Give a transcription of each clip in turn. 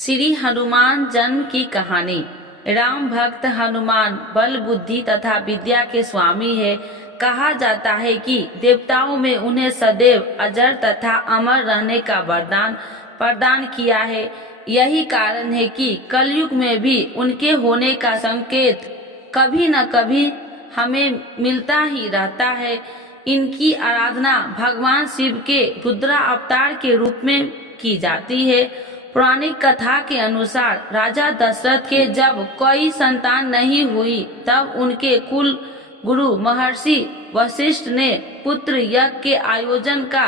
श्री हनुमान जन्म की कहानी। राम भक्त हनुमान बल बुद्धि तथा विद्या के स्वामी है। कहा जाता है कि देवताओं में उन्हें सदैव अजर तथा अमर रहने का वरदान प्रदान किया है। यही कारण है कि कलयुग में भी उनके होने का संकेत कभी न कभी हमें मिलता ही रहता है। इनकी आराधना भगवान शिव के रुद्र अवतार के रूप में की जाती है। पौराणिक कथा के अनुसार राजा दशरथ के जब कोई संतान नहीं हुई, तब उनके कुल गुरु महर्षि वशिष्ठ ने पुत्र यज्ञ के आयोजन का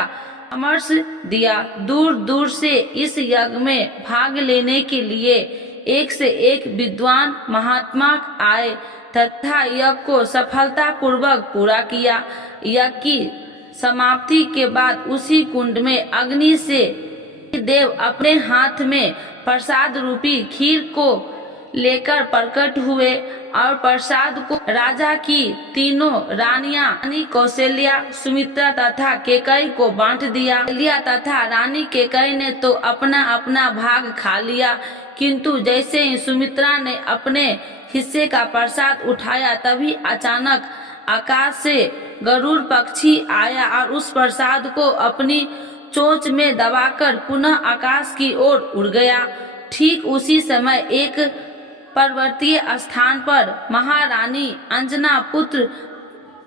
परामर्श दिया। दूर दूर से इस यज्ञ में भाग लेने के लिए एक से एक विद्वान महात्मा आए तथा यज्ञ को सफलता पूर्वक पूरा किया। यज्ञ की समाप्ति के बाद उसी कुंड में अग्नि से देव अपने हाथ में प्रसाद रूपी खीर को लेकर प्रकट हुए और प्रसाद को राजा की तीनों रानियां रानी कौशल्या, सुमित्रा तथा केकई को बांट दिया। तथा रानी केकई ने तो अपना अपना भाग खा लिया, किंतु जैसे ही सुमित्रा ने अपने हिस्से का प्रसाद उठाया, तभी अचानक आकाश से गरुड़ पक्षी आया और उस प्रसाद को अपनी चोंच में दबाकर पुनः आकाश की ओर उड़ गया। ठीक उसी समय एक पर्वतीय स्थान पर महारानी अंजना पुत्र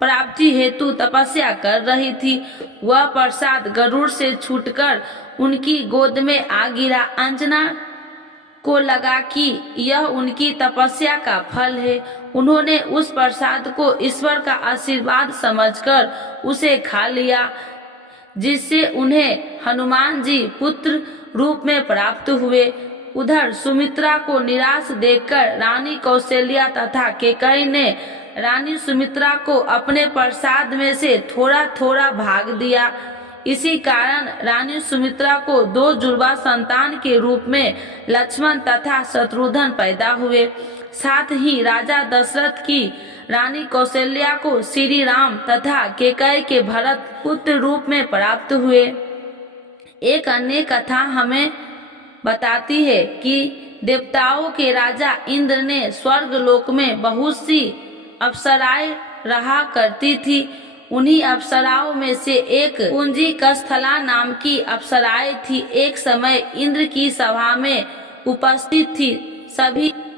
प्राप्ति हेतु तपस्या कर रही थी। वह प्रसाद गरुड़ से छूटकर उनकी गोद में आ गिरा। अंजना को लगा कि यह उनकी तपस्या का फल है। उन्होंने उस प्रसाद को ईश्वर का आशीर्वाद समझकर उसे खा लिया, जिससे उन्हें हनुमान जी पुत्र रूप में प्राप्त हुए। उधर सुमित्रा को निराश देखकर रानी कौशल्या तथा केकई ने रानी सुमित्रा को अपने प्रसाद में से थोड़ा थोड़ा भाग दिया। इसी कारण रानी सुमित्रा को दो जुड़वा संतान के रूप में लक्ष्मण तथा शत्रुघ्न पैदा हुए। साथ ही राजा दशरथ की रानी कौशल्या को श्री राम तथा केकई के भरत पुत्र रूप में प्राप्त हुए। एक अन्य कथा हमें बताती है कि देवताओं के राजा इंद्र ने स्वर्ग लोक में बहुत सी अप्सराएं रहा करती थी। उन्हीं अप्सराओं में से एक कुंजी कस्थला नाम की अप्सराएं थी। एक समय इंद्र की सभा में उपस्थित थी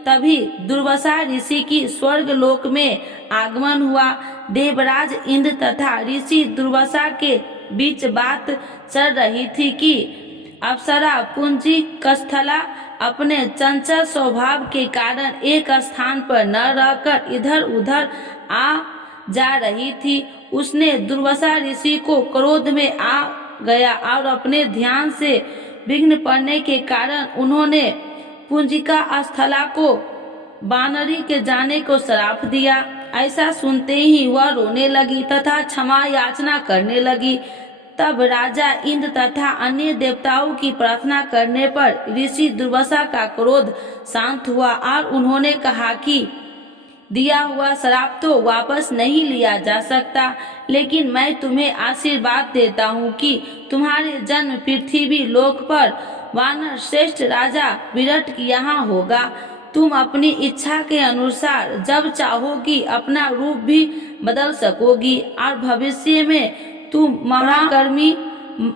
तभी दुर्वासा ऋषि की स्वर्ग लोक में आगमन हुआ। देवराज इंद्र तथा ऋषि दुर्वासा के बीच बात चल रही थी कि अप्सरा कुंजी कस्थला अपने चंचल स्वभाव के कारण एक स्थान पर न रहकर इधर उधर आ जा रही थी। उसने दुर्वासा ऋषि को क्रोध में आ गया और अपने ध्यान से विघ्न पड़ने के कारण उन्होंने पुंजिका स्थला को बानरी के जाने को श्राप दिया। ऐसा सुनते ही वह रोने लगी तथा क्षमा याचना करने लगी। तब राजा इंद्र तथा अन्य देवताओं की प्रार्थना करने पर ऋषि दुर्वासा का क्रोध शांत हुआ और उन्होंने कहा कि दिया हुआ श्राप तो वापस नहीं लिया जा सकता, लेकिन मैं तुम्हें आशीर्वाद देता हूँ कि तुम्हारे जन्म पृथ्वी लोक पर वानर श्रेष्ठ राजा विराट यहाँ होगा। तुम अपनी इच्छा के अनुसार जब चाहोगी अपना रूप भी बदल सकोगी और भविष्य में तुम महाकर्मी,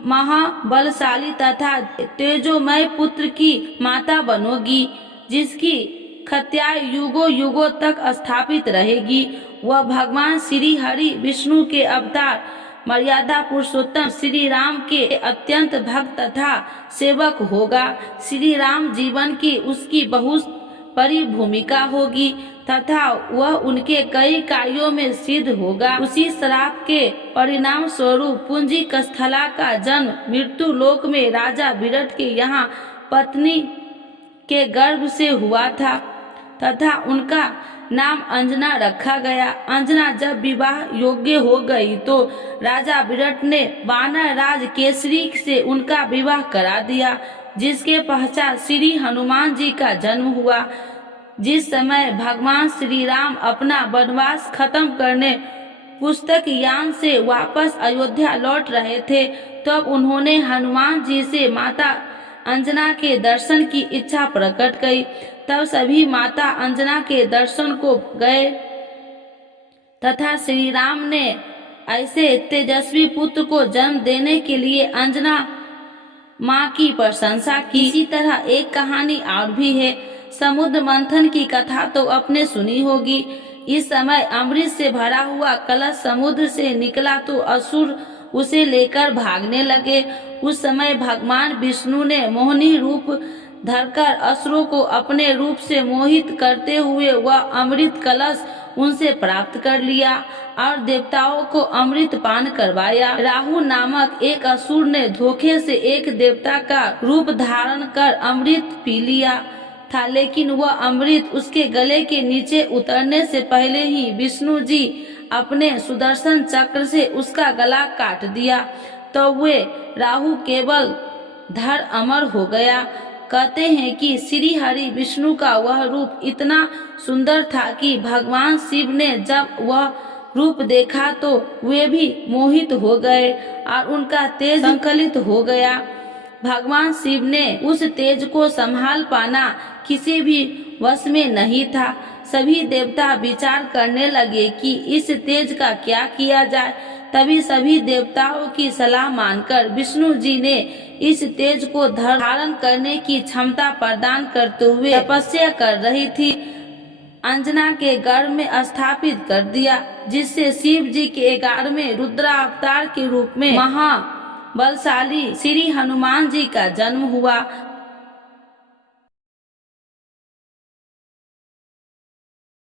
महाबलशाली तथा तेजोमय पुत्र की माता बनोगी, जिसकी ख्याति युगों युगों तक स्थापित रहेगी। वह भगवान श्री हरि विष्णु के अवतार मर्यादा पुरुषोत्तम श्री राम के अत्यंत भक्त तथा सेवक होगा। श्री राम जीवन की उसकी बहुत बड़ी भूमिका होगी तथा वह उनके कई कार्यों में सिद्ध होगा। उसी श्राप के परिणाम स्वरूप पुंजी कस्थला का जन्म मृत्यु लोक में राजा विराट के यहाँ पत्नी के गर्भ से हुआ था तथा उनका नाम अंजना रखा गया। अंजना जब विवाह योग्य हो गई तो राजा विराट ने वानर राज केसरी से उनका विवाह करा दिया, जिसके पश्चात श्री हनुमान जी का जन्म हुआ। जिस समय भगवान श्री राम अपना वनवास खत्म करने पुस्तक यान से वापस अयोध्या लौट रहे थे, तब उन्होंने हनुमान जी से माता अंजना के दर्शन की इच्छा प्रकट गई। तब सभी माता अंजना के दर्शन को गए तथा श्री राम ने ऐसे तेजस्वी पुत्र को जन्म देने के लिए अंजना माँ की प्रशंसा की। इसी तरह एक कहानी और भी है। समुद्र मंथन की कथा तो आपने सुनी होगी। इस समय अमृत से भरा हुआ कलश समुद्र से निकला तो असुर उसे लेकर भागने लगे। उस समय भगवान विष्णु ने मोहिनी रूप धरकर असुरों को अपने रूप से मोहित करते हुए वह अमृत कलश उनसे प्राप्त कर लिया और देवताओं को अमृत पान करवाया। राहु नामक एक असुर ने धोखे से एक देवता का रूप धारण कर अमृत पी लिया था, लेकिन वह अमृत उसके गले के नीचे उतरने से पहले ही विष्णु जी अपने सुदर्शन चक्र से उसका गला काट दिया। तो वे राहु केवल धर अमर हो गया। कहते हैं कि श्री हरि विष्णु का वह रूप इतना सुंदर था कि भगवान शिव ने जब वह रूप देखा तो वे भी मोहित हो गए और उनका तेज संकलित हो गया। भगवान शिव ने उस तेज को संभाल पाना किसी भी वश में नहीं था। सभी देवता विचार करने लगे कि इस तेज का क्या किया जाए। तभी सभी देवताओं की सलाह मानकर विष्णु जी ने इस तेज को धारण करने की क्षमता प्रदान करते हुए तपस्या कर रही थी अंजना के गर्भ में स्थापित कर दिया, जिससे शिव जी के 11वें रुद्रावतार के रूप में महाबलशाली श्री हनुमान जी का जन्म हुआ।